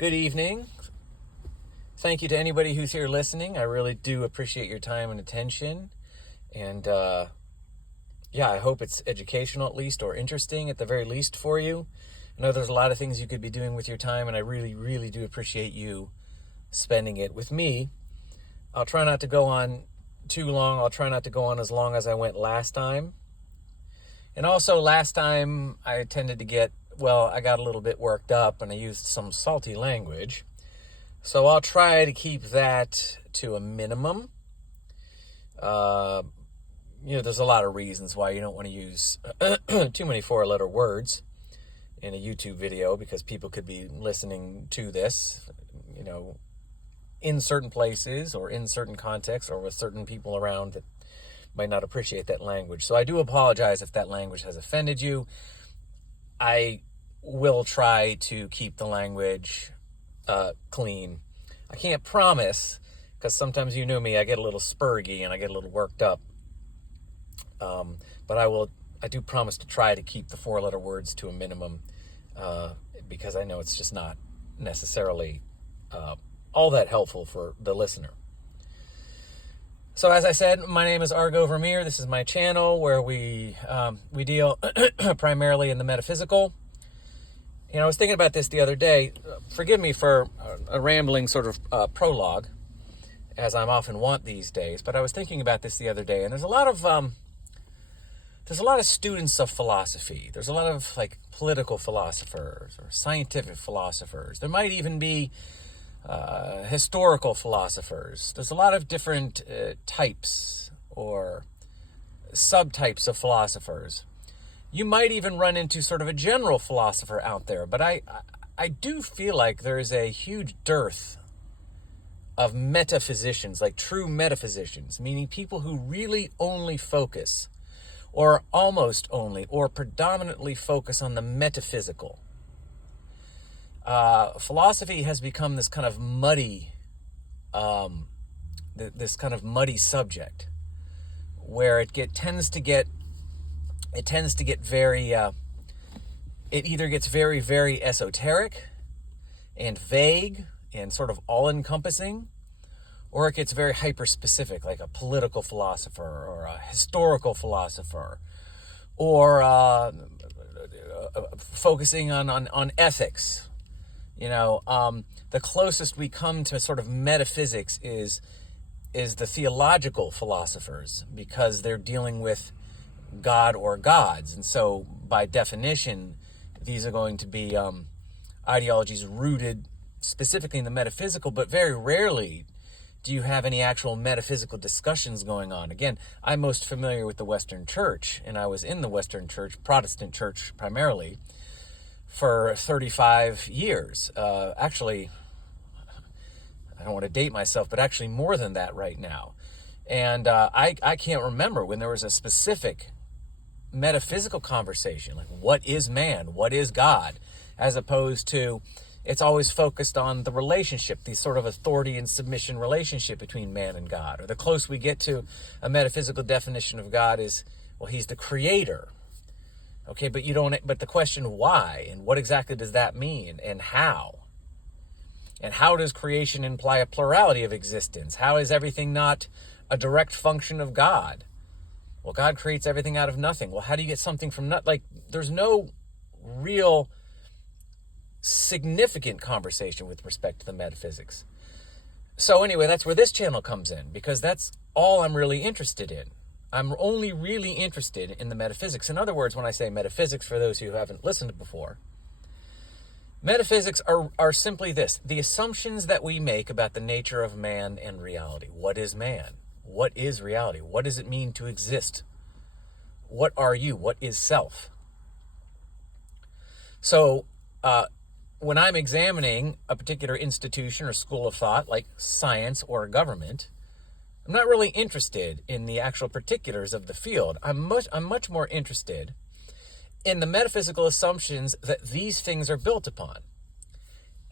Good evening. Thank you to anybody who's here listening. I really do appreciate your time and attention. And I hope it's educational at least, or interesting at the very least for you. I know there's a lot of things you could be doing with your time, and I really, really do appreciate you spending it with me. I'll try not to go on too long. I'll try not to go on as long as I went last time. And also last time I tended to I got a little bit worked up and I used some salty language. So I'll try to keep that to a minimum. There's a lot of reasons why you don't want to use too many four-letter words in a YouTube video, because people could be listening to this, in certain places or in certain contexts or with certain people around that might not appreciate that language. So I do apologize if that language has offended you. I will try to keep the language clean. I can't promise, because sometimes you know me, I get a little spurgy and I get a little worked up. But I do promise to try to keep the four-letter words to a minimum, because I know it's just not necessarily all that helpful for the listener. So as I said, my name is Argo Vermeer. This is my channel where we deal primarily in the metaphysical. I was thinking about this the other day. Forgive me for a rambling sort of prologue, as I'm often wont these days. But I was thinking about this the other day, and there's a lot of students of philosophy. There's a lot of political philosophers or scientific philosophers. There might even be historical philosophers. There's a lot of different types or subtypes of philosophers. You might even run into sort of a general philosopher out there, but I do feel like there is a huge dearth of metaphysicians, like true metaphysicians, meaning people who really only focus, or almost only, or predominantly focus on the metaphysical. Philosophy has become this kind of muddy, subject, where it tends to get very, it either gets very, very esoteric and vague and sort of all-encompassing, or it gets very hyper-specific, like a political philosopher or a historical philosopher, or focusing on ethics. The closest we come to sort of metaphysics is the theological philosophers, because they're dealing with God or gods. And so by definition, these are going to be ideologies rooted specifically in the metaphysical, but very rarely do you have any actual metaphysical discussions going on. Again, I'm most familiar with the Western Church, and I was in the Western Church, Protestant Church primarily, for 35 years. Actually, I don't want to date myself, but actually more than that right now. And I can't remember when there was a specific metaphysical conversation, like what is man, what is God, as opposed to it's always focused on the relationship, the sort of authority and submission relationship between man and God. Or the close we get to a metaphysical definition of God is, well, he's the creator. Okay, but the question why, and what exactly does that mean, and how? And how does creation imply a plurality of existence? How is everything not a direct function of God? Well, God creates everything out of nothing. Well, how do you get something from nothing? There's no real significant conversation with respect to the metaphysics. So anyway, that's where this channel comes in, because that's all I'm really interested in. I'm only really interested in the metaphysics. In other words, when I say metaphysics, for those who haven't listened before, metaphysics are simply this: the assumptions that we make about the nature of man and reality. What is man? What is reality? What does it mean to exist? What are you? What is self? So, when I'm examining a particular institution or school of thought, like science or government, I'm not really interested in the actual particulars of the field. I'm much more interested in the metaphysical assumptions that these things are built upon.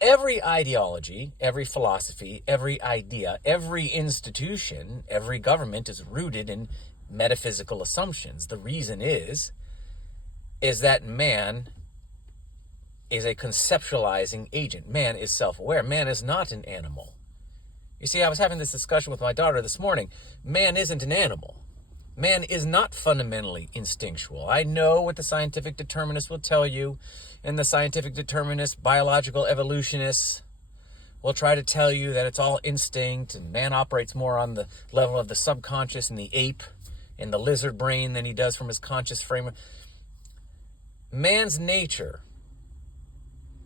Every ideology, every philosophy, every idea, every institution, every government is rooted in metaphysical assumptions. The reason is that man is a conceptualizing agent. Man is self-aware. Man is not an animal. You see, I was having this discussion with my daughter this morning. Man isn't an animal. Man is not fundamentally instinctual. I know what the scientific determinists will tell you, and the scientific determinists, biological evolutionists, will try to tell you that it's all instinct, and man operates more on the level of the subconscious and the ape and the lizard brain than he does from his conscious framework. Man's nature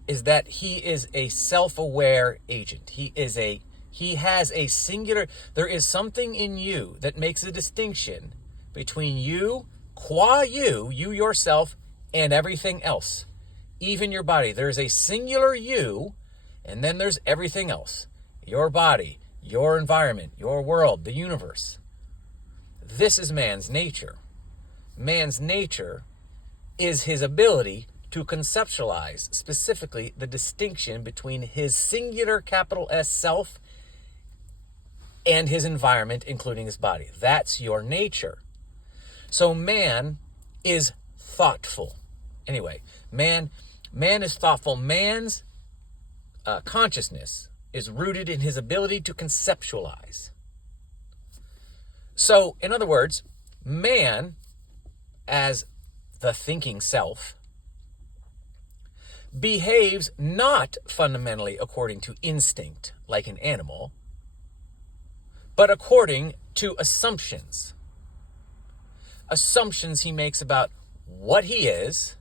is that he is a self-aware agent. He has a singular, there is something in you that makes a distinction between you, qua you yourself, and everything else. Even your body. There's a singular you, and then there's everything else. Your body, your environment, your world, the universe. This is man's nature. Man's nature is his ability to conceptualize specifically the distinction between his singular capital S self and his environment, including his body. That's your nature. So man is thoughtful. Anyway, man is thoughtful. Man's consciousness is rooted in his ability to conceptualize. So, in other words, man, as the thinking self, behaves not fundamentally according to instinct, like an animal, but according to assumptions. Assumptions he makes about what he is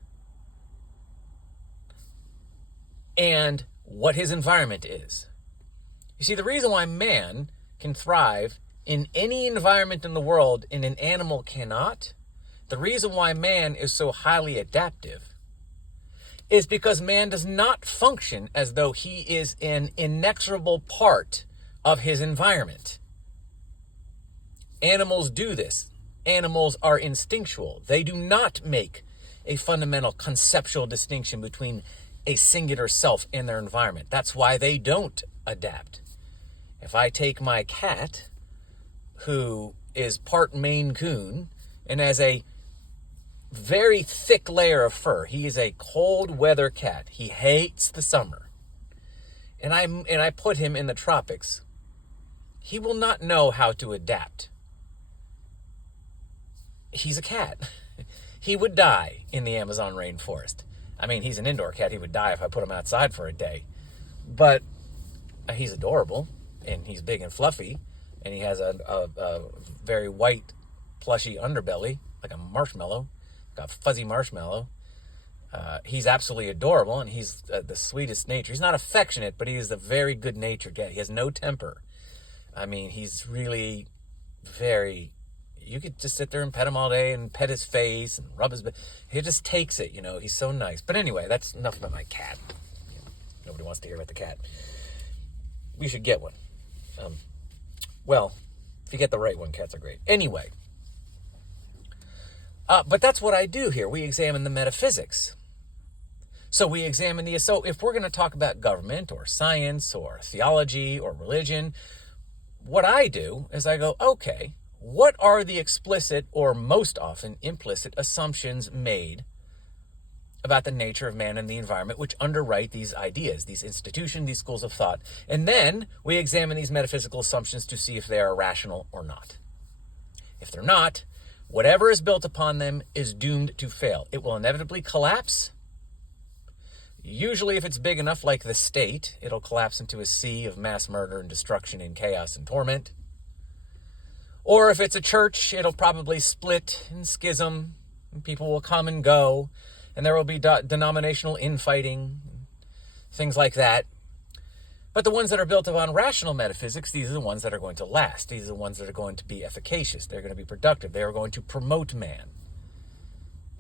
and what his environment is. You see, the reason why man can thrive in any environment in the world and an animal cannot, the reason why man is so highly adaptive is because man does not function as though he is an inexorable part of his environment. Animals do this. Animals are instinctual. They do not make a fundamental conceptual distinction between a singular self and their environment. That's why they don't adapt. If I take my cat, who is part Maine Coon and has a very thick layer of fur, he is a cold weather cat. He hates the summer. And I put him in the tropics. He will not know how to adapt. He's a cat. He would die in the Amazon rainforest. I mean, he's an indoor cat. He would die if I put him outside for a day. But he's adorable, and he's big and fluffy, and he has a very white, plushy underbelly, like a marshmallow, like a fuzzy marshmallow. He's absolutely adorable, and he's the sweetest nature. He's not affectionate, but he is a very good-natured cat. He has no temper. I mean, he's really very... You could just sit there and pet him all day and pet his face and rub his... He just takes it, you know. He's so nice. But anyway, that's enough about my cat. Nobody wants to hear about the cat. We should get one. Well, if you get the right one, cats are great. Anyway. But that's what I do here. We examine the metaphysics. So we examine the... So if we're going to talk about government or science or theology or religion, what I do is I go, okay... What are the explicit or most often implicit assumptions made about the nature of man and the environment which underwrite these ideas, these institutions, these schools of thought? And then we examine these metaphysical assumptions to see if they are rational or not. If they're not, whatever is built upon them is doomed to fail. It will inevitably collapse. Usually if it's big enough, like the state, it'll collapse into a sea of mass murder and destruction and chaos and torment. Or if it's a church, it'll probably split and schism, and people will come and go, and there will be denominational infighting, things like that. But the ones that are built upon rational metaphysics, these are the ones that are going to last. These are the ones that are going to be efficacious. They're going to be productive. They are going to promote man.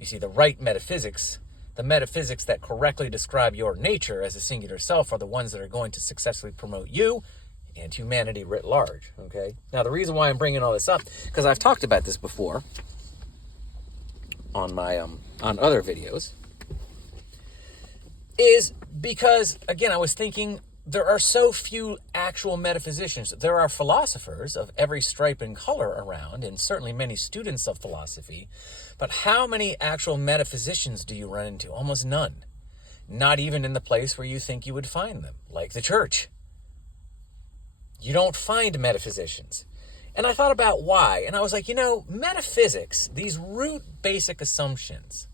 You see, the right metaphysics, the metaphysics that correctly describe your nature as a singular self, are the ones that are going to successfully promote you and humanity writ large, okay? Now, the reason why I'm bringing all this up, because I've talked about this before on my on other videos, is because, again, I was thinking there are so few actual metaphysicians. There are philosophers of every stripe and color around, and certainly many students of philosophy, but how many actual metaphysicians do you run into? Almost none. not even in the place where you think you would find them, like the church. You don't find metaphysicians. And I thought about why, and I was like, metaphysics, these root basic assumptions.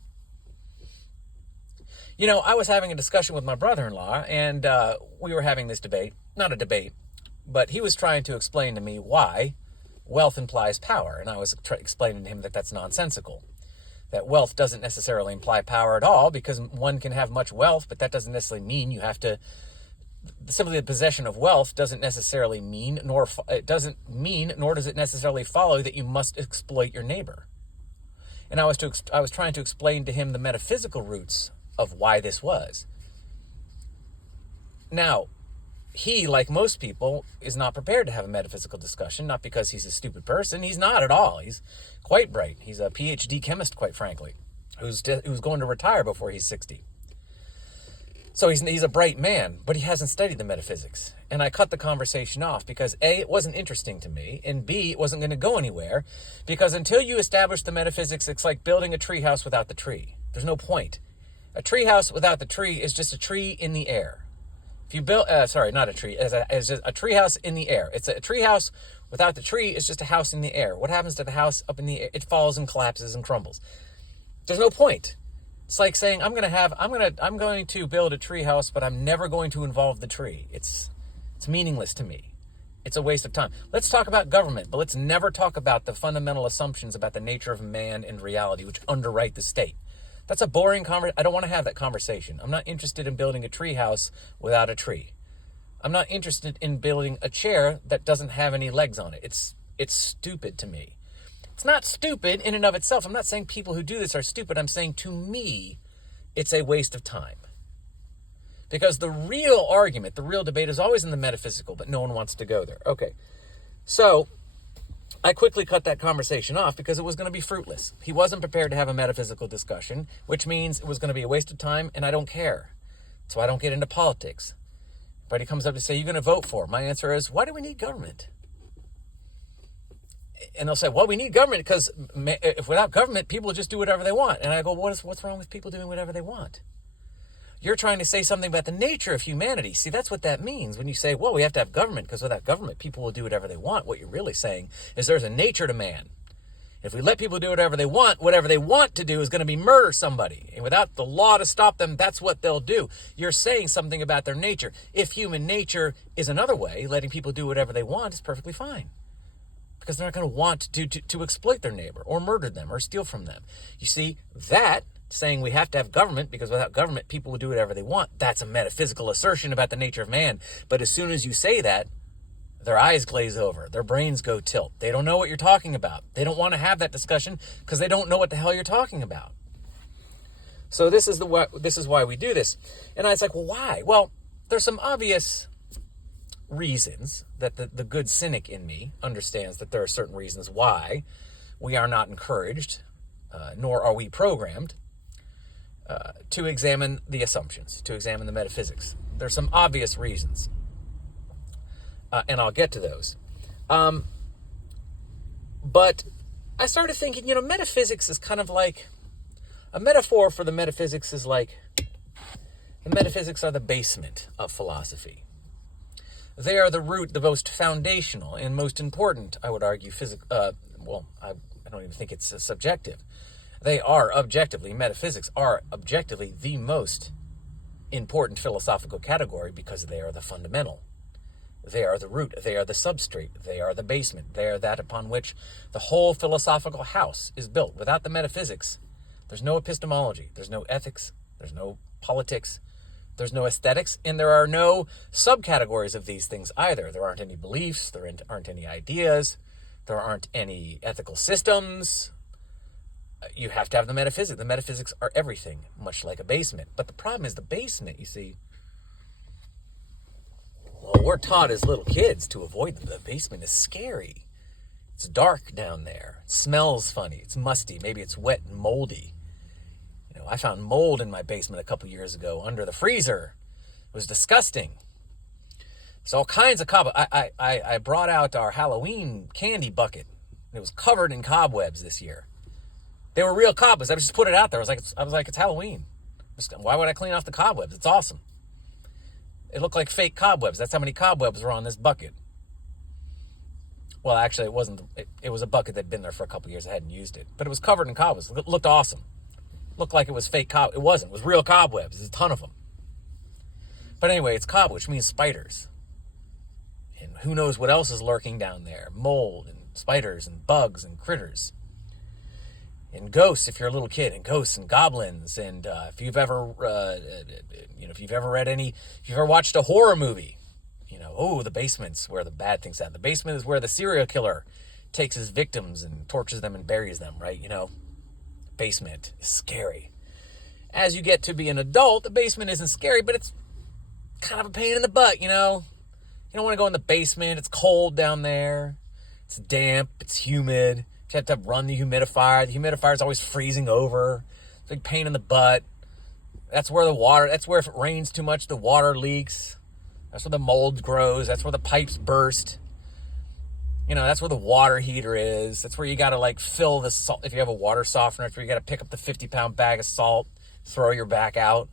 I was having a discussion with my brother-in-law, and we were having this debate, not a debate, but he was trying to explain to me why wealth implies power, and I was explaining to him that that's nonsensical, that wealth doesn't necessarily imply power at all, because one can have much wealth, but that doesn't necessarily mean you have to, simply the possession of wealth doesn't necessarily mean, nor does it necessarily follow that you must exploit your neighbor. And I was trying to explain to him the metaphysical roots of why this was. Now, he, like most people, is not prepared to have a metaphysical discussion, not because he's a stupid person. He's not at all. He's quite bright. He's a PhD chemist, quite frankly, who's going to retire before he's 60. So he's a bright man, but he hasn't studied the metaphysics. And I cut the conversation off because A, it wasn't interesting to me, and B, it wasn't going to go anywhere, because until you establish the metaphysics, it's like building a tree house without the tree. There's no point. A tree house without the tree is just a tree in the air. If you build, not a tree, it's just a tree house in the air. It's a tree house without the tree is just a house in the air. What happens to the house up in the air? It falls and collapses and crumbles. There's no point. It's like saying I'm going to build a tree house, but I'm never going to involve the tree. It's meaningless to me. It's a waste of time. Let's talk about government, but let's never talk about the fundamental assumptions about the nature of man and reality, which underwrite the state. That's a boring conversation. I don't want to have that conversation. I'm not interested in building a tree house without a tree. I'm not interested in building a chair that doesn't have any legs on it. It's stupid to me. It's not stupid in and of itself. I'm not saying people who do this are stupid. I'm saying, to me, it's a waste of time. Because the real argument, the real debate is always in the metaphysical, but no one wants to go there. Okay, so I quickly cut that conversation off because it was going to be fruitless. He wasn't prepared to have a metaphysical discussion, which means it was going to be a waste of time, and I don't care. So I don't get into politics. But he comes up to say, you're going to vote for. My answer is, why do we need government? And they'll say, well, we need government because if without government, people just do whatever they want. And I go, what's wrong with people doing whatever they want? You're trying to say something about the nature of humanity. See, that's what that means when you say, well, we have to have government because without government, people will do whatever they want. What you're really saying is there's a nature to man. If we let people do whatever they want to do is going to be murder somebody. And without the law to stop them, that's what they'll do. You're saying something about their nature. If human nature is another way, letting people do whatever they want is perfectly fine. Because they're not going to want to exploit their neighbor or murder them or steal from them. You see, that saying we have to have government because without government, people will do whatever they want, that's a metaphysical assertion about the nature of man. But as soon as you say that, their eyes glaze over, their brains go tilt. They don't know what you're talking about. They don't want to have that discussion because they don't know what the hell you're talking about. So this is why we do this. And I was like, well, why? Well, there's some obvious reasons that the good cynic in me understands that there are certain reasons why we are not encouraged, nor are we programmed, to examine the assumptions, to examine the metaphysics. There's some obvious reasons, and I'll get to those. But I started thinking, metaphysics is kind of like, a metaphor for the metaphysics is like, the metaphysics are the basement of philosophy. They are the root, the most foundational and most important, I would argue, I don't even think it's subjective. They are objectively, metaphysics are objectively the most important philosophical category because they are the fundamental. They are the root, they are the substrate, they are the basement, they are that upon which the whole philosophical house is built. Without the metaphysics, there's no epistemology, there's no ethics, there's no politics, there's no aesthetics, and there are no subcategories of these things either. There aren't any beliefs, there aren't any ideas, there aren't any ethical systems. You have to have the metaphysics. The metaphysics are everything, much like a basement. But the problem is the basement, you see, well, we're taught as little kids to avoid them. The basement is scary. It's dark down there. It smells funny. It's musty. Maybe it's wet and moldy. I found mold in my basement a couple years ago under the freezer. It was disgusting. There's all kinds of cobwebs. I brought out our Halloween candy bucket. It was covered in cobwebs this year. They were real cobwebs. I just put it out there. I was like, it's Halloween. Why would I clean off the cobwebs? It's awesome. It looked like fake cobwebs. That's how many cobwebs were on this bucket. Well, actually, it wasn't. It was a bucket that had been there for a couple years. I hadn't used it. But it was covered in cobwebs. It looked awesome. Looked like it was fake cobwebs. It wasn't. It was real cobwebs. There's a ton of them. But anyway, it's cobwebs, which means spiders. And who knows what else is lurking down there. Mold and spiders and bugs and critters. And ghosts, if you're a little kid. And ghosts and goblins. And if you've ever, if you've ever watched a horror movie, the basement's where the bad things happen. The basement is where the serial killer takes his victims and tortures them and buries them, right? Basement is scary. As you get to be an adult, the basement isn't scary, but it's kind of a pain in the butt, You don't want to go in the basement. It's cold down there. It's damp. It's humid. You have to run the humidifier. The humidifier is always freezing over. It's a big pain in the butt. That's where if it rains too much, the water leaks. That's where the mold grows. That's where the pipes burst. That's where the water heater is. That's where you got to fill the salt. If you have a water softener, that's where you got to pick up the 50-pound bag of salt, throw your back out.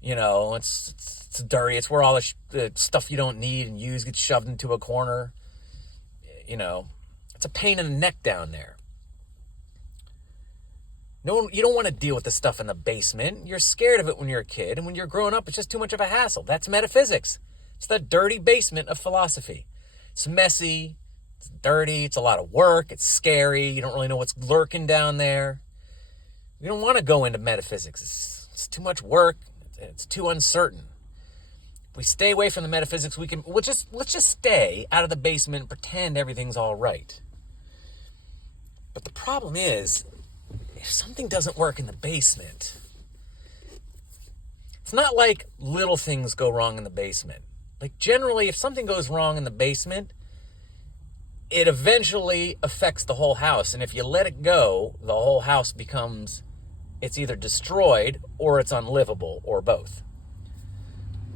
It's dirty. It's where all the stuff you don't need and use gets shoved into a corner. It's a pain in the neck down there. No, you don't want to deal with the stuff in the basement. You're scared of it when you're a kid, and when you're growing up, it's just too much of a hassle. That's metaphysics. It's the dirty basement of philosophy. It's messy, it's dirty, it's a lot of work, it's scary, you don't really know what's lurking down there. You don't want to go into metaphysics. It's too much work, it's too uncertain. If we stay away from the metaphysics, let's just stay out of the basement and pretend everything's all right. But the problem is, if something doesn't work in the basement, it's not like little things go wrong in the basement. Generally, if something goes wrong in the basement, it eventually affects the whole house. And if you let it go, the whole house it's either destroyed or it's unlivable or both.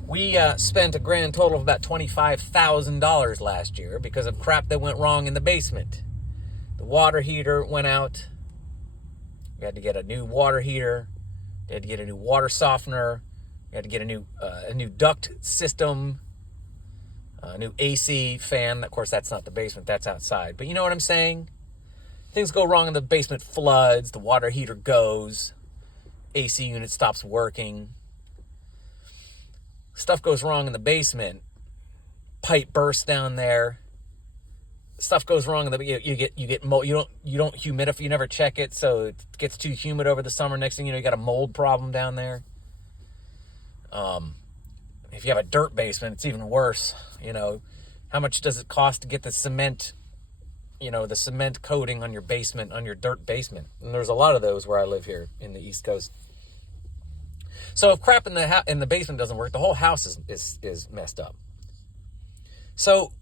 We spent a grand total of about $25,000 last year because of crap that went wrong in the basement. The water heater went out. We had to get a new water heater. We had to get a new water softener. We had to get a new duct system. A new AC fan. Of course, that's not the basement. That's outside. But you know what I'm saying? Things go wrong in the basement. Floods. The water heater goes. AC unit stops working. Stuff goes wrong in the basement. Pipe bursts down there. Stuff goes wrong in the you get mold. You don't humidify. You never check it, so it gets too humid over the summer. Next thing you know, you got a mold problem down there. If you have a dirt basement, it's even worse. How much does it cost to get the cement? The cement coating on your basement, on your dirt basement, and there's a lot of those where I live here in the East Coast. So if crap in the basement doesn't work, the whole house is messed up. So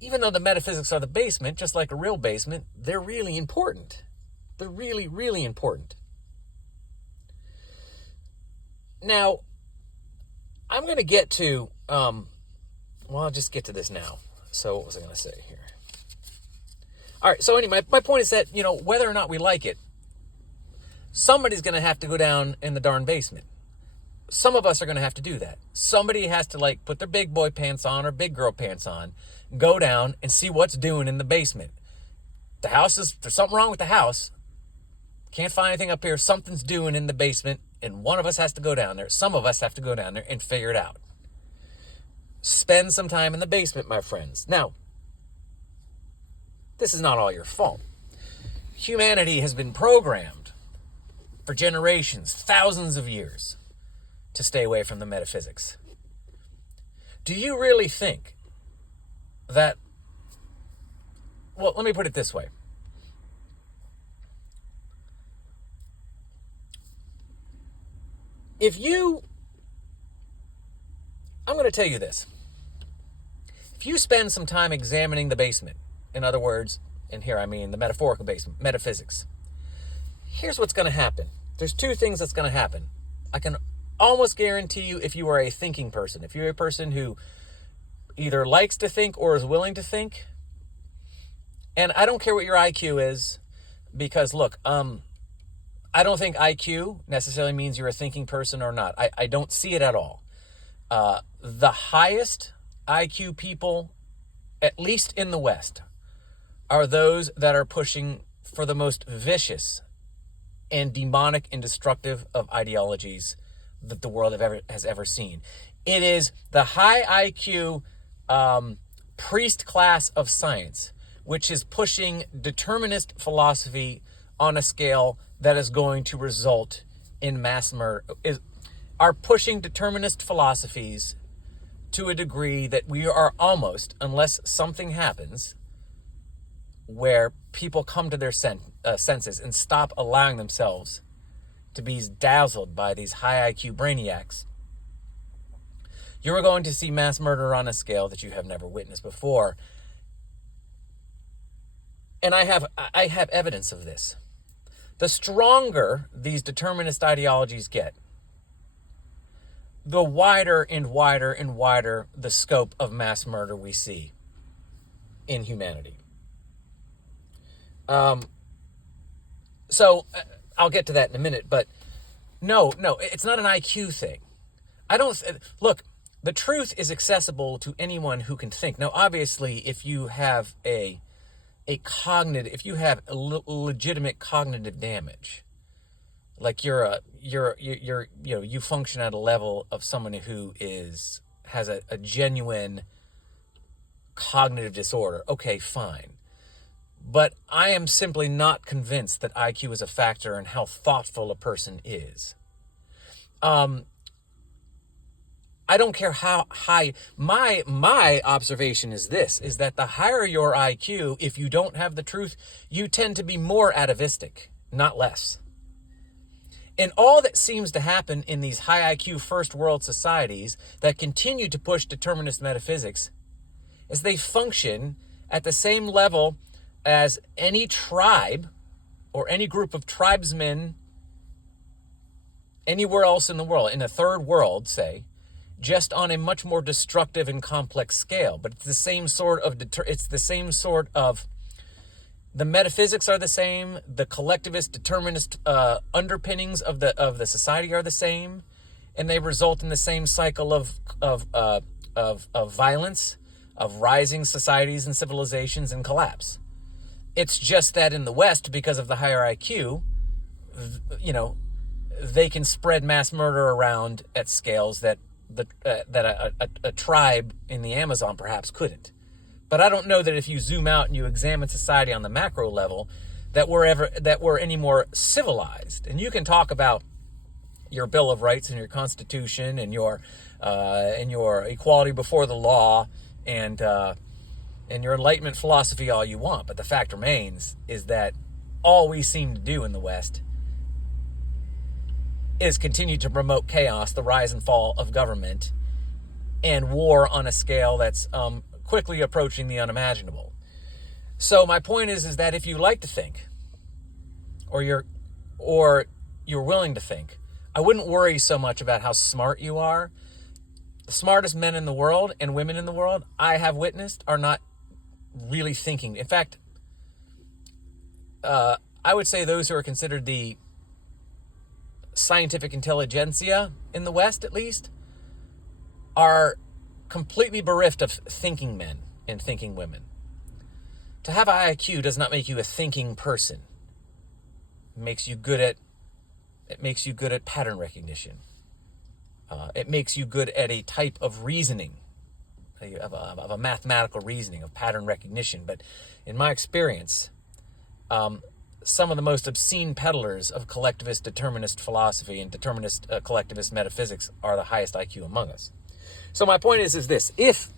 even though the metaphysics are the basement, just like a real basement, they're really important. They're really, really important. Now, I'm going to get to, I'll just get to this now. So what was I going to say here? All right, so anyway, my point is that, whether or not we like it, somebody's going to have to go down in the darn basement. Some of us are going to have to do that. Somebody has to put their big boy pants on or big girl pants on, go down and see what's doing in the basement. There's something wrong with the house. Can't find anything up here. Something's doing in the basement, and one of us has to go down there. Some of us have to go down there and figure it out. Spend some time in the basement, my friends. Now, this is not all your fault. Humanity has been programmed for generations, thousands of years, to stay away from the metaphysics. Do you really think that, let me put it this way. I'm going to tell you this. If you spend some time examining the basement, in other words, and here I mean the metaphorical basement, metaphysics, here's what's going to happen. There's two things that's going to happen. I can almost guarantee you, if you are a thinking person, if you're a person who either likes to think or is willing to think, and I don't care what your IQ is, because look, I don't think IQ necessarily means you're a thinking person or not. I don't see it at all. The highest IQ people, at least in the West, are those that are pushing for the most vicious and demonic and destructive of ideologies that the world has ever seen. It is the high IQ priest class of science, which is pushing determinist philosophy on a scale that is going to result in mass murder, are pushing determinist philosophies to a degree that we are almost, unless something happens, where people come to their senses and stop allowing themselves to be dazzled by these high IQ brainiacs, you're going to see mass murder on a scale that you have never witnessed before. And I have evidence of this. The stronger these determinist ideologies get, the wider and wider and wider the scope of mass murder we see in humanity. So I'll get to that in a minute, but no, it's not an IQ thing. Look, the truth is accessible to anyone who can think. Now, obviously, if you have legitimate cognitive damage, like you function at a level of someone who has a genuine cognitive disorder, okay, fine. But I am simply not convinced that IQ is a factor in how thoughtful a person is. I don't care how high. My observation is this, is that the higher your IQ, if you don't have the truth, you tend to be more atavistic, not less. And all that seems to happen in these high IQ first world societies that continue to push determinist metaphysics is they function at the same level as any tribe or any group of tribesmen anywhere else in the world, in a third world, say, just on a much more destructive and complex scale. But it's the same sort of, the metaphysics are the same, the collectivist, determinist underpinnings of the society are the same, and they result in the same cycle of violence, of rising societies and civilizations and collapse. It's just that in the West, because of the higher IQ, they can spread mass murder around at scales that a tribe in the Amazon perhaps couldn't. But I don't know that if you zoom out and you examine society on the macro level, that we're any more civilized. And you can talk about your Bill of Rights and your Constitution and your equality before the law and your Enlightenment philosophy all you want, but the fact remains is that all we seem to do in the West is continue to promote chaos, the rise and fall of government, and war on a scale that's quickly approaching the unimaginable. So my point is that if you like to think, or you're willing to think, I wouldn't worry so much about how smart you are. The smartest men in the world and women in the world I have witnessed are not really thinking. In fact, I would say those who are considered the scientific intelligentsia in the West, at least, are completely bereft of thinking men and thinking women. To have an IQ does not make you a thinking person. It makes you good at pattern recognition. It makes you good at a type of reasoning, of a mathematical reasoning, of pattern recognition. But in my experience, some of the most obscene peddlers of collectivist determinist philosophy and determinist collectivist metaphysics are the highest IQ among us. So my point is this: if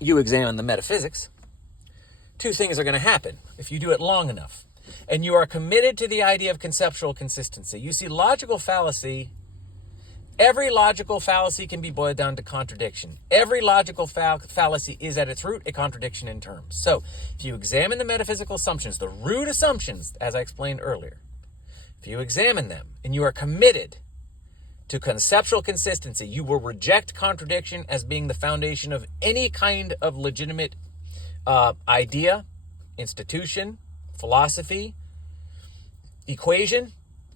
you examine the metaphysics, two things are going to happen if you do it long enough, and you are committed to the idea of conceptual consistency. You see, logical fallacy. Every logical fallacy can be boiled down to contradiction. Every logical fallacy is at its root a contradiction in terms. So if you examine the metaphysical assumptions, the root assumptions, as I explained earlier, if you examine them and you are committed to conceptual consistency, you will reject contradiction as being the foundation of any kind of legitimate idea, institution, philosophy, equation,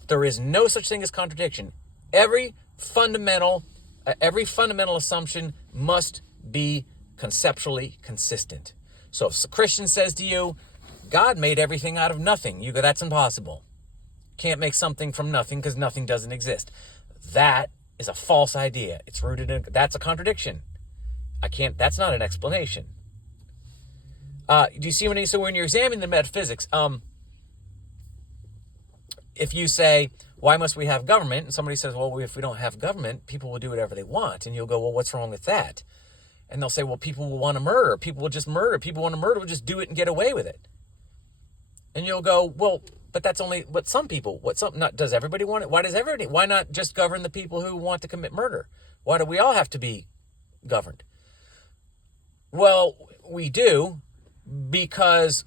There is no such thing as contradiction. Every fundamental assumption must be conceptually consistent. So if a Christian says to you, God made everything out of nothing, you go, that's impossible. Can't make something from nothing because nothing doesn't exist. That is a false idea. It's rooted in, that's a contradiction. That's not an explanation. Do you see when you're examining the metaphysics, if you say, why must we have government? And somebody says, well, if we don't have government, people will do whatever they want. And you'll go, well, what's wrong with that? And they'll say, well, people will want to murder. People will just murder. People want to murder, will just do it and get away with it. And you'll go, well, but that's only what some people, does everybody want it? Why not just govern the people who want to commit murder? Why do we all have to be governed? Well, we do because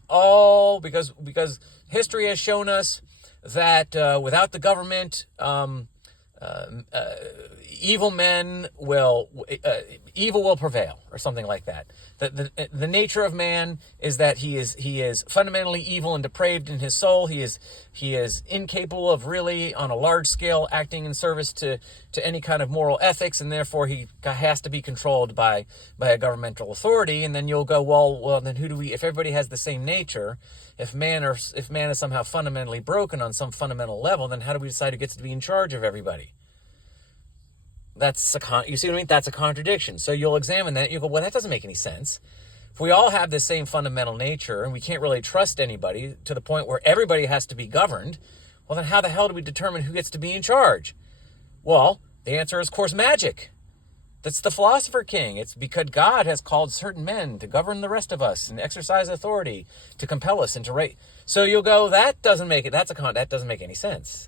history has shown us that without the government, evil will prevail, or something like that. The nature of man is that he is fundamentally evil and depraved in his soul. He is incapable of really, on a large scale, acting in service to any kind of moral ethics, and therefore he has to be controlled by a governmental authority. And then you'll go, well, then if everybody has the same nature, if man is somehow fundamentally broken on some fundamental level, then how do we decide who gets to be in charge of everybody? You see what I mean? That's a contradiction. So you'll examine that. You go, well, that doesn't make any sense. If we all have the same fundamental nature and we can't really trust anybody to the point where everybody has to be governed, well, then how the hell do we determine who gets to be in charge? Well, the answer is, of course, magic. That's the philosopher king. It's because God has called certain men to govern the rest of us and exercise authority to compel us and to rate. So you'll go, that doesn't make any sense.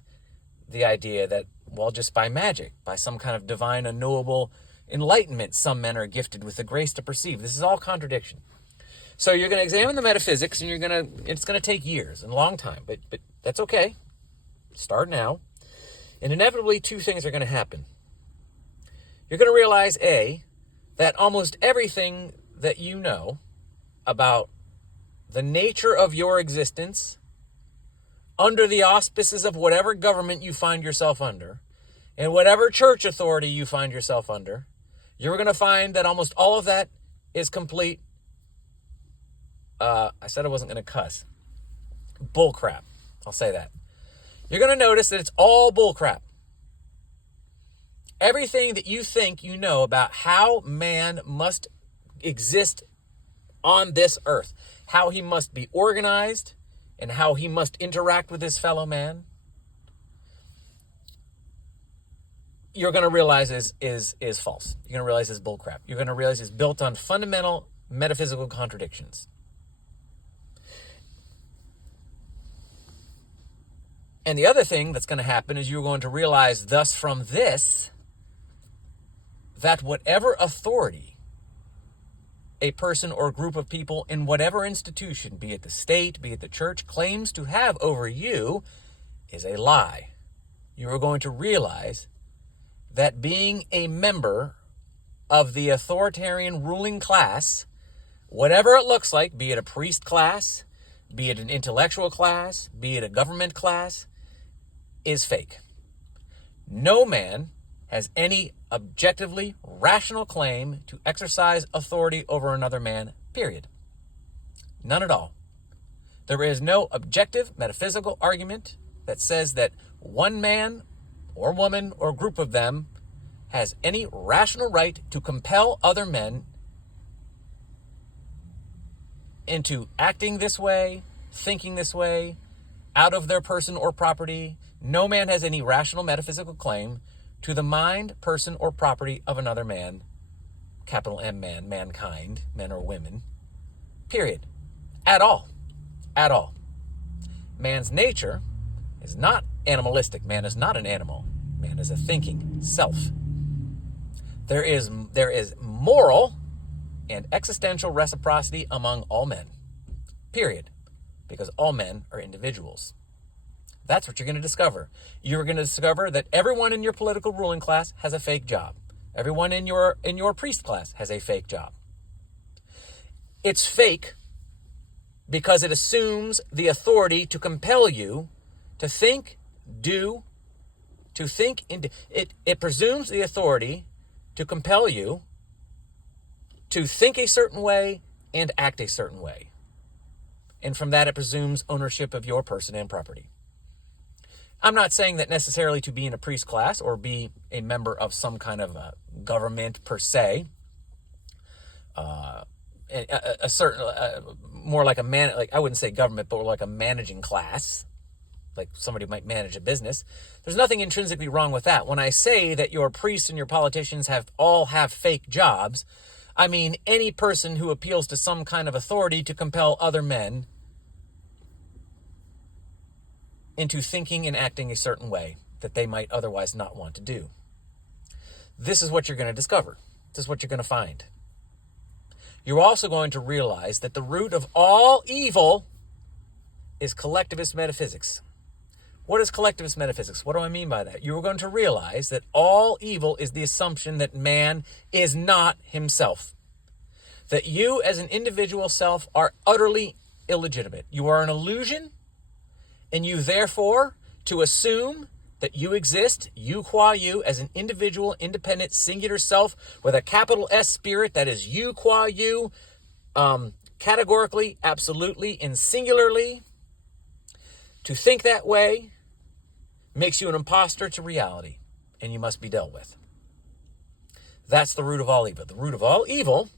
The idea that, well, just by magic, by some kind of divine, unknowable enlightenment, some men are gifted with the grace to perceive. This is all contradiction. So you're going to examine the metaphysics, and it's going to take years and a long time, but that's okay. Start now. And inevitably, two things are going to happen. You're going to realize, A, that almost everything that you know about the nature of your existence, under the auspices of whatever government you find yourself under, and whatever church authority you find yourself under, you're going to find that almost all of that is complete. I said I wasn't going to cuss. Bullcrap. I'll say that. You're going to notice that it's all bullcrap. Everything that you think you know about how man must exist on this earth, how he must be organized, and how he must interact with his fellow man, you're going to realize is false. You're going to realize is bullcrap. You're going to realize it's built on fundamental metaphysical contradictions. And the other thing that's going to happen is you're going to realize thus from this that whatever authority a person or group of people in whatever institution, be it the state, be it the church, claims to have over you is a lie. You are going to realize that being a member of the authoritarian ruling class, whatever it looks like, be it a priest class, be it an intellectual class, be it a government class, is fake. No man has any objectively rational claim to exercise authority over another man, period. None at all. There is no objective metaphysical argument that says that one man or woman or group of them has any rational right to compel other men into acting this way, thinking this way, out of their person or property. No man has any rational metaphysical claim to the mind, person, or property of another man, capital M man, mankind, men or women, period. At all. At all. Man's nature is not animalistic. Man is not an animal. Man is a thinking self. There is moral and existential reciprocity among all men, period, because all men are individuals. That's what you're going to discover. You're going to discover that everyone in your political ruling class has a fake job. Everyone in your priest class has a fake job. It's fake because it assumes the authority to compel you to think do, to think, it presumes the authority to compel you to think a certain way and act a certain way. And from that, it presumes ownership of your person and property. I'm not saying that necessarily to be in a priest class or be a member of some kind of a government per se, a certain, more like a man, like I wouldn't say government, but like a managing class, like somebody might manage a business. There's nothing intrinsically wrong with that. When I say that your priests and your politicians all have fake jobs, I mean any person who appeals to some kind of authority to compel other men into thinking and acting a certain way that they might otherwise not want to do. This is what you're going to discover. This is what you're going to find. You're also going to realize that the root of all evil is collectivist metaphysics. What is collectivist metaphysics? What do I mean by that? You're going to realize that all evil is the assumption that man is not himself. That you as an individual self are utterly illegitimate. You are an illusion, and you therefore, to assume that you exist, you qua you, as an individual, independent, singular self with a capital S spirit, that is you qua you, categorically, absolutely, and singularly, to think that way makes you an imposter to reality, and you must be dealt with. That's the root of all evil. The root of all evil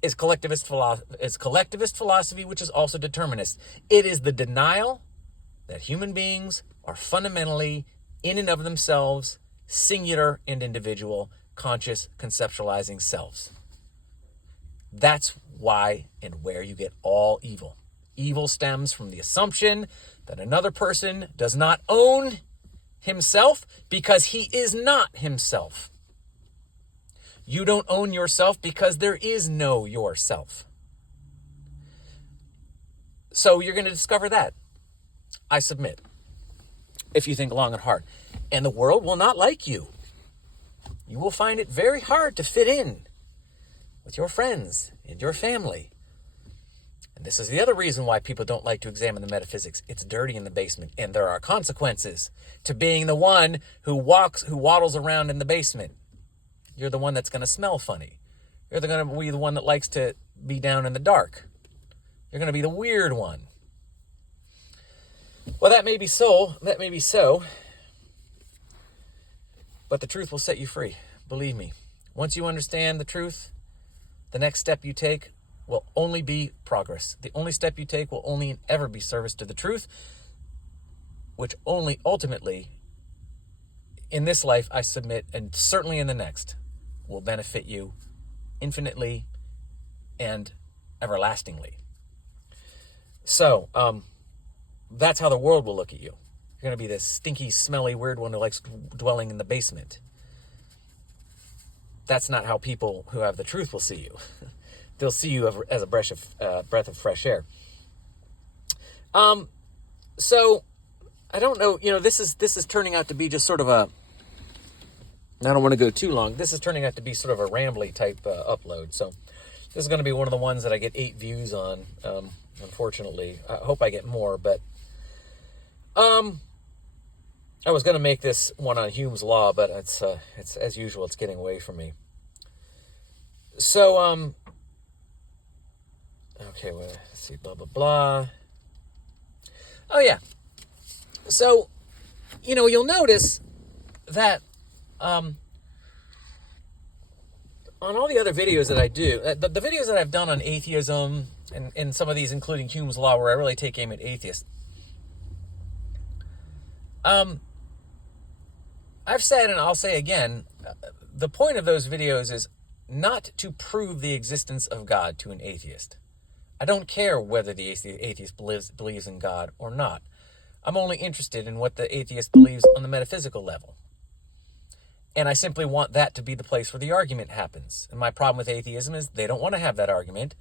is collectivist philosophy, which is also determinist. It is the denial that human beings are fundamentally, in and of themselves, singular and individual, conscious, conceptualizing selves. That's why and where you get all evil. Evil stems from the assumption that another person does not own himself because he is not himself. You don't own yourself because there is no yourself. So you're going to discover that. I submit. If you think long and hard. And the world will not like you. You will find it very hard to fit in with your friends and your family. And this is the other reason why people don't like to examine the metaphysics. It's dirty in the basement, and there are consequences to being the one who waddles around in the basement. You're the one that's going to smell funny. You're going to be the one that likes to be down in the dark. You're going to be the weird one. Well, that may be so. But the truth will set you free. Believe me. Once you understand the truth, the next step you take will only be progress. The only step you take will only and ever be service to the truth, which only ultimately, in this life, I submit, and certainly in the next, will benefit you infinitely and everlastingly. So, that's how the world will look at you. You're going to be this stinky, smelly, weird one who likes dwelling in the basement. That's not how people who have the truth will see you. They'll see you as a breath of fresh air. So, I don't know, this is turning out to be just sort of I don't want to go too long. This is turning out to be sort of a rambly type upload. So, this is going to be one of the ones that I get 8 views on, unfortunately. I hope I get more, but I was going to make this one on Hume's Law, but it's as usual, it's getting away from me. So, okay, well, let's see, blah, blah, blah. Oh, yeah. So, you'll notice that on all the other videos that I do, the videos that I've done on atheism, and some of these, including Hume's Law, where I really take aim at atheists, I've said, and I'll say again, the point of those videos is not to prove the existence of God to an atheist. I don't care whether the atheist believes in God or not. I'm only interested in what the atheist believes on the metaphysical level. And I simply want that to be the place where the argument happens. And my problem with atheism is they don't want to have that argument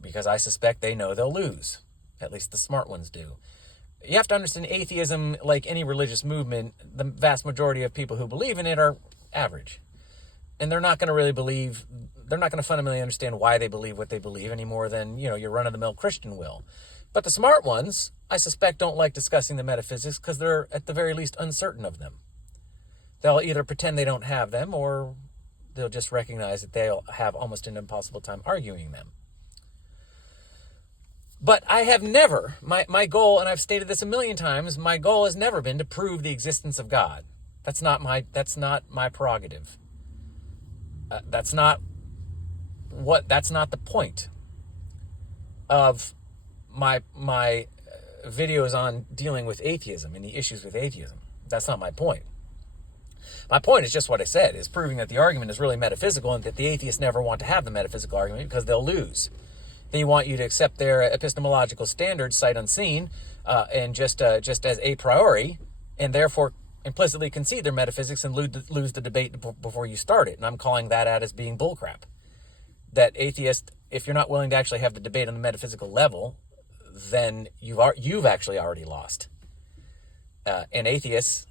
because I suspect they know they'll lose. At least the smart ones do. You have to understand atheism, like any religious movement, the vast majority of people who believe in it are average. And they're not going to fundamentally understand why they believe what they believe any more than, your run-of-the-mill Christian will. But the smart ones, I suspect, don't like discussing the metaphysics because they're at the very least uncertain of them. They'll either pretend they don't have them, or they'll just recognize that they'll have almost an impossible time arguing them. But I have never, my goal, and I've stated this a million times, my goal has never been to prove the existence of God. That's not my prerogative. That's not the point of my videos on dealing with atheism and the issues with atheism. That's not my point. My point is just what I said, is proving that the argument is really metaphysical and that the atheists never want to have the metaphysical argument because they'll lose. They want you to accept their epistemological standards, sight unseen, and just as a priori, and therefore implicitly concede their metaphysics and lose the debate before you start it. And I'm calling that out as being bullcrap. That atheist, if you're not willing to actually have the debate on the metaphysical level, then you've actually already lost. And atheists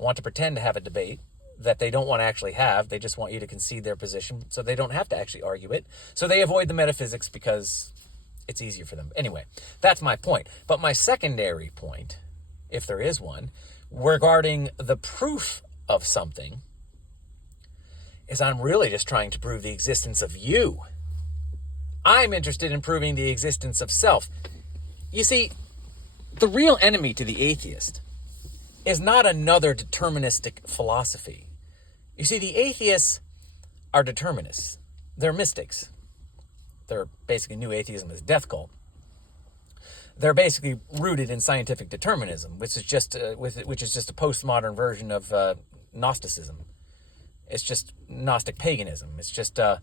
want to pretend to have a debate that they don't want to actually have. They just want you to concede their position so they don't have to actually argue it. So they avoid the metaphysics because it's easier for them. Anyway, that's my point. But my secondary point, if there is one, regarding the proof of something, is I'm really just trying to prove the existence of you. I'm interested in proving the existence of self. You see, the real enemy to the atheist is not another deterministic philosophy. You see, the atheists are determinists. They're mystics. They're basically New Atheism is a death cult. They're basically rooted in scientific determinism, which is just a postmodern version of Gnosticism. It's just Gnostic paganism. It's just that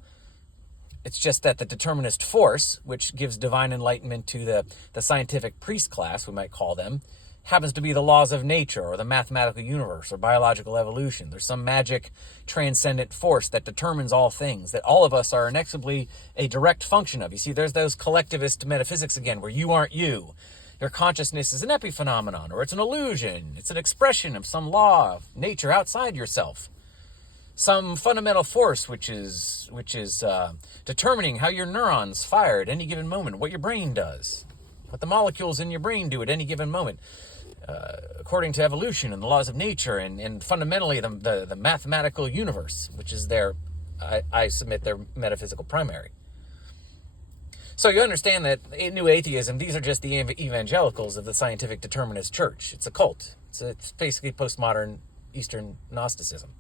the determinist force, which gives divine enlightenment to the scientific priest class, we might call them, happens to be the laws of nature or the mathematical universe or biological evolution. There's some magic transcendent force that determines all things, that all of us are inexorably a direct function of. You see, there's those collectivist metaphysics again, where you aren't you. Your consciousness is an epiphenomenon, or it's an illusion. It's an expression of some law of nature outside yourself. Some fundamental force which is determining how your neurons fire at any given moment, what your brain does, what the molecules in your brain do at any given moment. According to evolution and the laws of nature, and fundamentally the mathematical universe, which is I submit their metaphysical primary. So you understand that in New Atheism, these are just the evangelicals of the scientific determinist church. It's a cult. It's basically postmodern Eastern Gnosticism.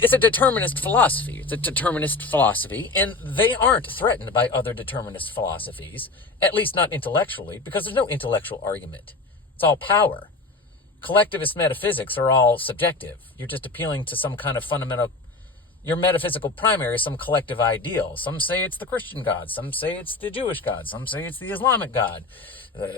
It's a determinist philosophy. It's a determinist philosophy, and they aren't threatened by other determinist philosophies, at least not intellectually, because there's no intellectual argument. It's all power. Collectivist metaphysics are all subjective. You're just appealing to some kind of fundamental... Your metaphysical primary is some collective ideal. Some say it's the Christian God. Some say it's the Jewish God. Some say it's the Islamic God.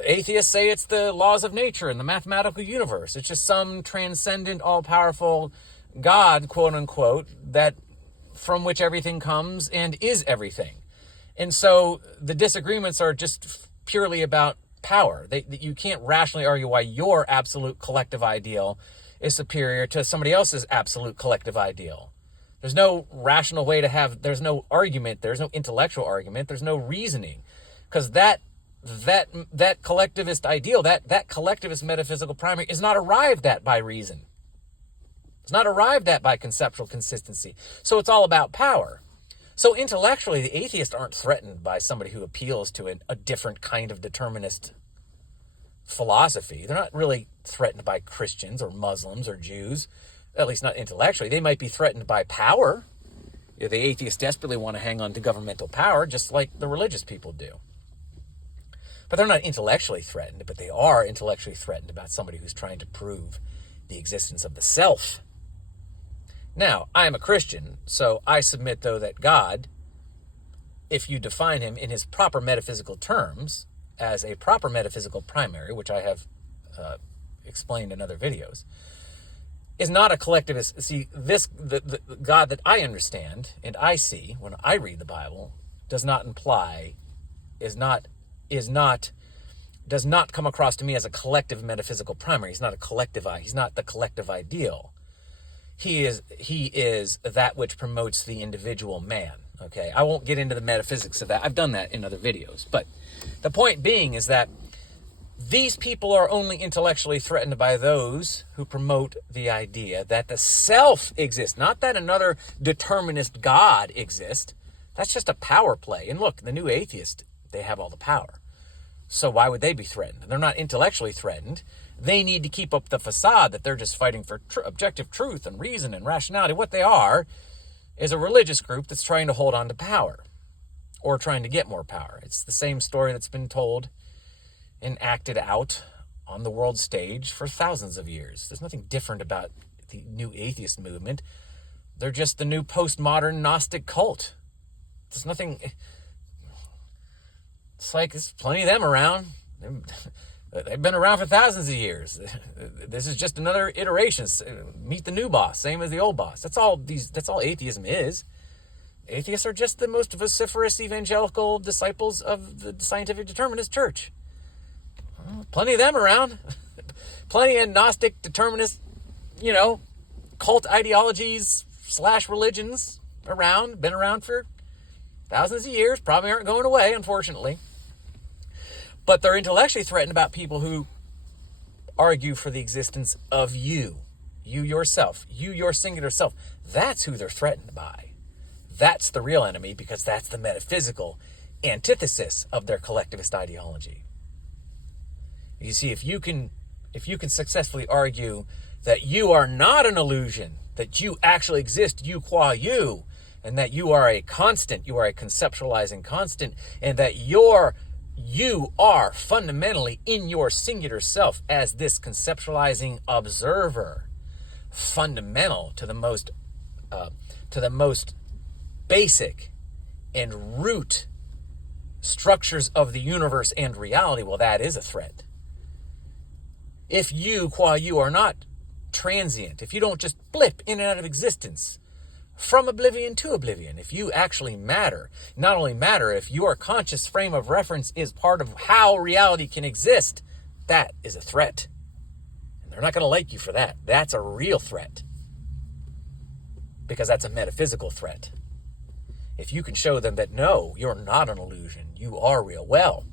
Atheists say it's the laws of nature and the mathematical universe. It's just some transcendent, all-powerful God, quote unquote, that from which everything comes and is everything. And so the disagreements are just purely about power. You can't rationally argue why your absolute collective ideal is superior to somebody else's absolute collective ideal. There's no rational way to have, there's no argument, there's no intellectual argument, there's no reasoning. Because that collectivist ideal, that collectivist metaphysical primary is not arrived at by reason. It's not arrived at by conceptual consistency. So it's all about power. So intellectually, the atheists aren't threatened by somebody who appeals to a different kind of determinist philosophy. They're not really threatened by Christians or Muslims or Jews, at least not intellectually. They might be threatened by power. The atheists desperately want to hang on to governmental power, just like the religious people do. But they're not intellectually threatened, but they are intellectually threatened about somebody who's trying to prove the existence of the self. Now, I am a Christian, so I submit, though, that God, if you define him in his proper metaphysical terms, as a proper metaphysical primary, which I have explained in other videos, is not a collectivist. See, the God that I understand and I see when I read the Bible does not come across to me as a collective metaphysical primary. He's not the collective ideal. He is that which promotes the individual man. Okay, I won't get into the metaphysics of that. I've done that in other videos. But the point being is that these people are only intellectually threatened by those who promote the idea that the self exists, not that another determinist God exists. That's just a power play. And look, the new atheists, they have all the power. So why would they be threatened? They're not intellectually threatened. They need to keep up the facade that they're just fighting for objective truth and reason and rationality. What they are is a religious group that's trying to hold on to power or trying to get more power. It's the same story that's been told and acted out on the world stage for thousands of years. There's nothing different about the new atheist movement. They're just the new postmodern Gnostic cult. There's nothing... It's like there's plenty of them around. They've been around for thousands of years. This is just another iteration. Meet the new boss, same as the old boss. That's all atheism is. Atheists are just the most vociferous evangelical disciples of the scientific determinist church. Plenty of them around. Plenty of Gnostic determinist, cult ideologies / religions around. Been around for thousands of years. Probably aren't going away, unfortunately. But they're intellectually threatened about people who argue for the existence of you yourself, your singular self. That's who they're threatened by. That's the real enemy, because that's the metaphysical antithesis of their collectivist ideology. You see, if you can successfully argue that you are not an illusion, that you actually exist, you qua you, and that you are a constant, you are a conceptualizing constant, and that you are fundamentally in your singular self as this conceptualizing observer, fundamental to the most basic and root structures of the universe and reality. Well, that is a threat. If you, qua you, are not transient, if you don't just blip in and out of existence from oblivion to oblivion, if you actually matter, not only matter, if your conscious frame of reference is part of how reality can exist, that is a threat. And they're not going to like you for that. That's a real threat. Because that's a metaphysical threat. If you can show them that, no, you're not an illusion, you are real, well,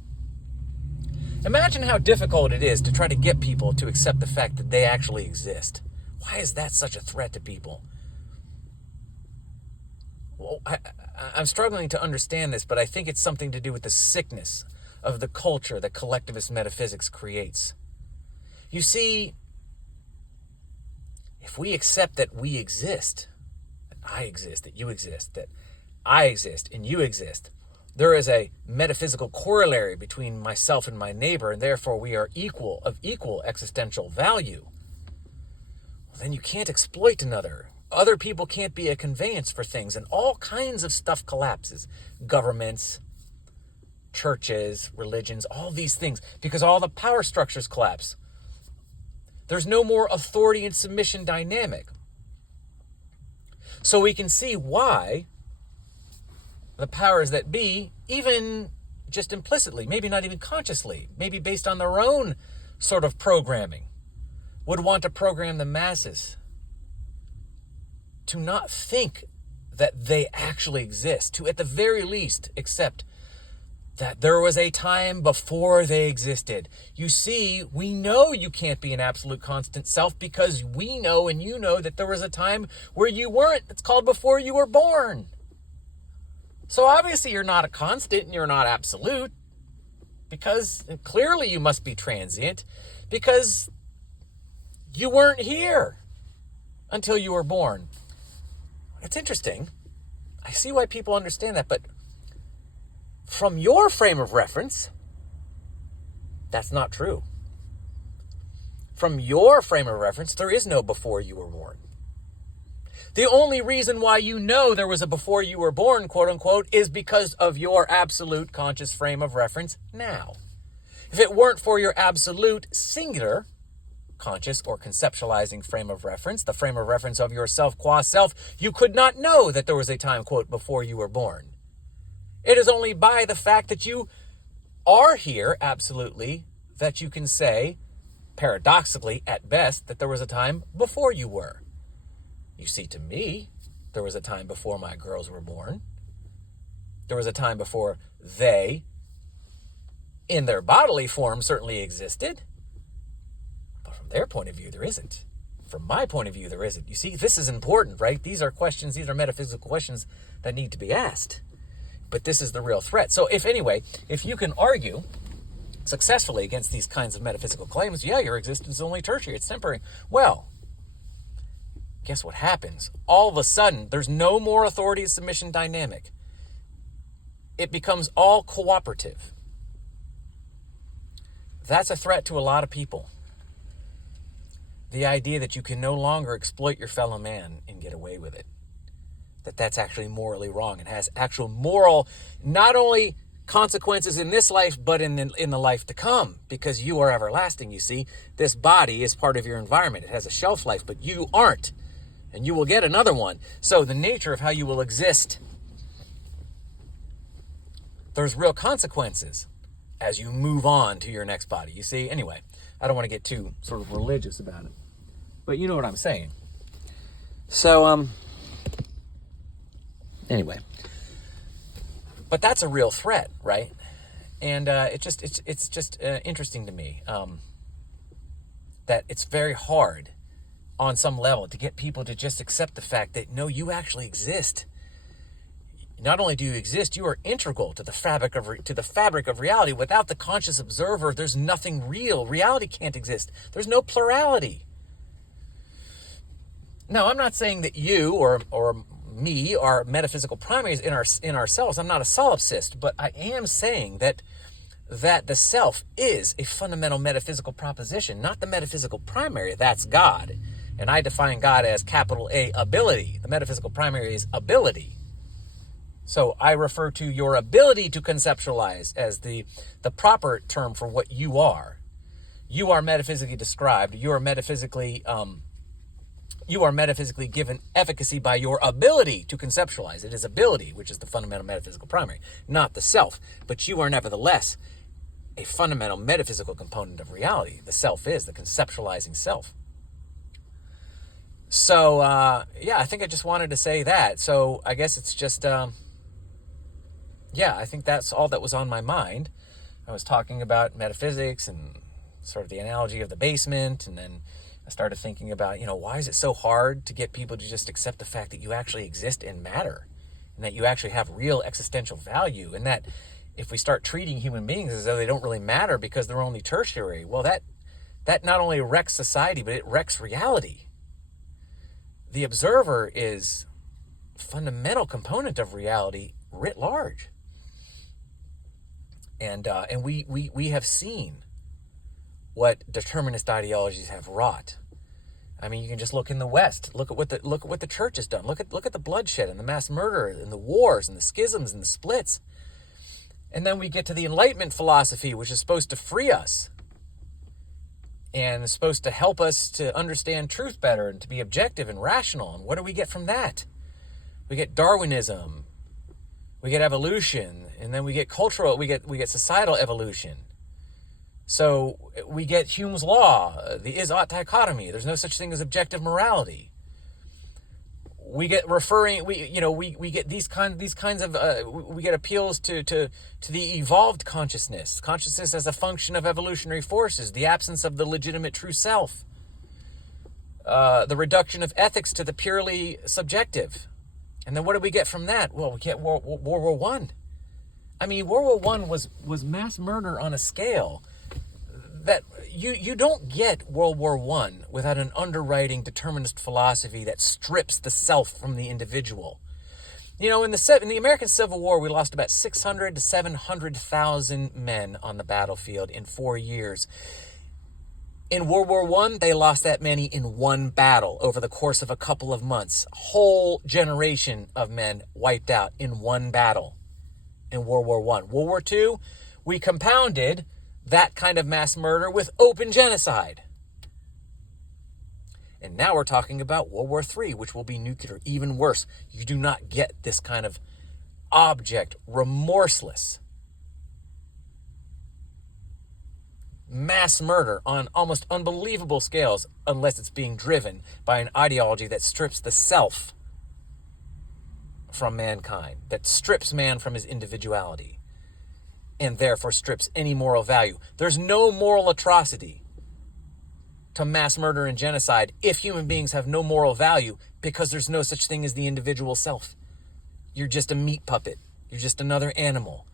imagine how difficult it is to try to get people to accept the fact that they actually exist. Why is that such a threat to people? Well, I'm struggling to understand this, but I think it's something to do with the sickness of the culture that collectivist metaphysics creates. You see, if we accept that we exist, that I exist, that you exist, that I exist and you exist, there is a metaphysical corollary between myself and my neighbor, and therefore we are of equal existential value. Well, then you can't exploit another. Other people can't be a conveyance for things, and all kinds of stuff collapses. Governments, churches, religions, all these things, because all the power structures collapse. There's no more authority and submission dynamic. So we can see why the powers that be, even just implicitly, maybe not even consciously, maybe based on their own sort of programming, would want to program the masses to not think that they actually exist, to at the very least accept that there was a time before they existed. You see, we know you can't be an absolute constant self because we know and you know that there was a time where you weren't. It's called before you were born. So obviously you're not a constant and you're not absolute, because clearly you must be transient, because you weren't here until you were born. It's interesting. I see why people understand that, but from your frame of reference, that's not true. From your frame of reference, there is no before you were born. The only reason why you know there was a before you were born, quote unquote, is because of your absolute conscious frame of reference now. If it weren't for your absolute singular conscious or conceptualizing frame of reference, the frame of reference of yourself qua self, you could not know that there was a time, quote, before you were born. It is only by the fact that you are here, absolutely, that you can say, paradoxically at best, that there was a time before you were. You see, to me, there was a time before my girls were born. There was a time before they, in their bodily form, certainly existed. But from their point of view, there isn't. From my point of view, there isn't. You see, this is important, right? These are questions, these are metaphysical questions that need to be asked. But this is the real threat. So if you can argue successfully against these kinds of metaphysical claims, yeah, your existence is only tertiary, it's temporary. Well, guess what happens? All of a sudden, there's no more authority and submission dynamic. It becomes all cooperative. That's a threat to a lot of people. The idea that you can no longer exploit your fellow man and get away with it. That's actually morally wrong. It has actual moral, not only consequences in this life, but in the life to come, because you are everlasting, you see. This body is part of your environment. It has a shelf life, but you aren't. And you will get another one. So the nature of how you will exist, there's real consequences as you move on to your next body. You see, anyway, I don't want to get too sort of religious about it, but you know what I'm saying. So, anyway, but that's a real threat, right? And it's just interesting to me that it's very hard on some level to get people to just accept the fact that, no, you actually exist. Not only do you exist, you are integral to the fabric of reality. Without the conscious observer, there's nothing real. Reality can't exist. There's no plurality. Now, I'm not saying that you or me are metaphysical primaries in ourselves. I'm not a solipsist, but I am saying that the self is a fundamental metaphysical proposition, not the metaphysical primary. That's God. And I define God as capital A, ability. The metaphysical primary is ability. So I refer to your ability to conceptualize as the proper term for what you are. You are metaphysically described. You are metaphysically given efficacy by your ability to conceptualize. It is ability, which is the fundamental metaphysical primary, not the self. But you are nevertheless a fundamental metaphysical component of reality. The self is the conceptualizing self. So, I think I just wanted to say that. So I guess it's just, I think that's all that was on my mind. I was talking about metaphysics and sort of the analogy of the basement, and then I started thinking about, why is it so hard to get people to just accept the fact that you actually exist and matter, and that you actually have real existential value, and that if we start treating human beings as though they don't really matter because they're only tertiary, well, that not only wrecks society, but it wrecks reality. The observer is a fundamental component of reality writ large. And we have seen what determinist ideologies have wrought. I mean, you can just look in the West. Look at what the church has done. Look at the bloodshed and the mass murder and the wars and the schisms and the splits. And then we get to the Enlightenment philosophy, which is supposed to free us and is supposed to help us to understand truth better and to be objective and rational. And what do we get from that? We get Darwinism, we get evolution, and then we get cultural, we get societal evolution. So we get Hume's law, the is-ought dichotomy. There's no such thing as objective morality. We get we get these kinds of we get appeals to the evolved consciousness as a function of evolutionary forces, the absence of the legitimate true self, the reduction of ethics to the purely subjective. And then what do we get from that? Well, we get World War I. I mean, World War I was mass murder on a scale that you don't get World War I without an underwriting determinist philosophy that strips the self from the individual. In the American Civil War, we lost about 600 to 700,000 men on the battlefield in 4 years. In World War I, they lost that many in one battle over the course of a couple of months. Whole generation of men wiped out in one battle in World War I. World War II, we compounded that kind of mass murder with open genocide. And now we're talking about World War III, which will be nuclear, even worse. You do not get this kind of object, remorseless mass murder on almost unbelievable scales unless it's being driven by an ideology that strips the self from mankind, that strips man from his individuality and therefore strips any moral value. There's no moral atrocity to mass murder and genocide if human beings have no moral value, because there's no such thing as the individual self. You're just a meat puppet. You're just another animal.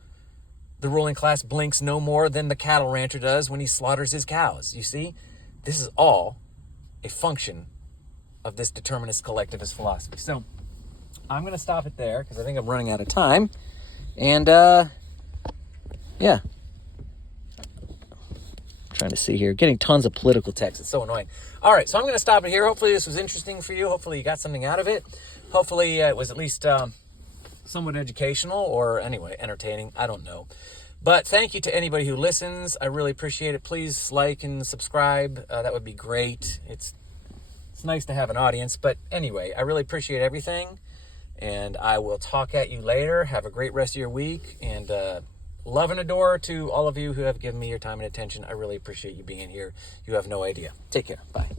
The ruling class blinks no more than the cattle rancher does when he slaughters his cows. You see, this is all a function of this determinist collectivist philosophy. So I'm going to stop it there because I think I'm running out of time. And yeah. Trying to see here. Getting tons of political text. It's so annoying. All right, so I'm going to stop it here. Hopefully this was interesting for you. Hopefully you got something out of it. Hopefully it was at least somewhat educational or, anyway, entertaining. I don't know. But thank you to anybody who listens. I really appreciate it. Please like and subscribe. That would be great. It's nice to have an audience. But anyway, I really appreciate everything. And I will talk at you later. Have a great rest of your week. And love and adore to all of you who have given me your time and attention. I really appreciate you being here. You have no idea. Take care. Bye.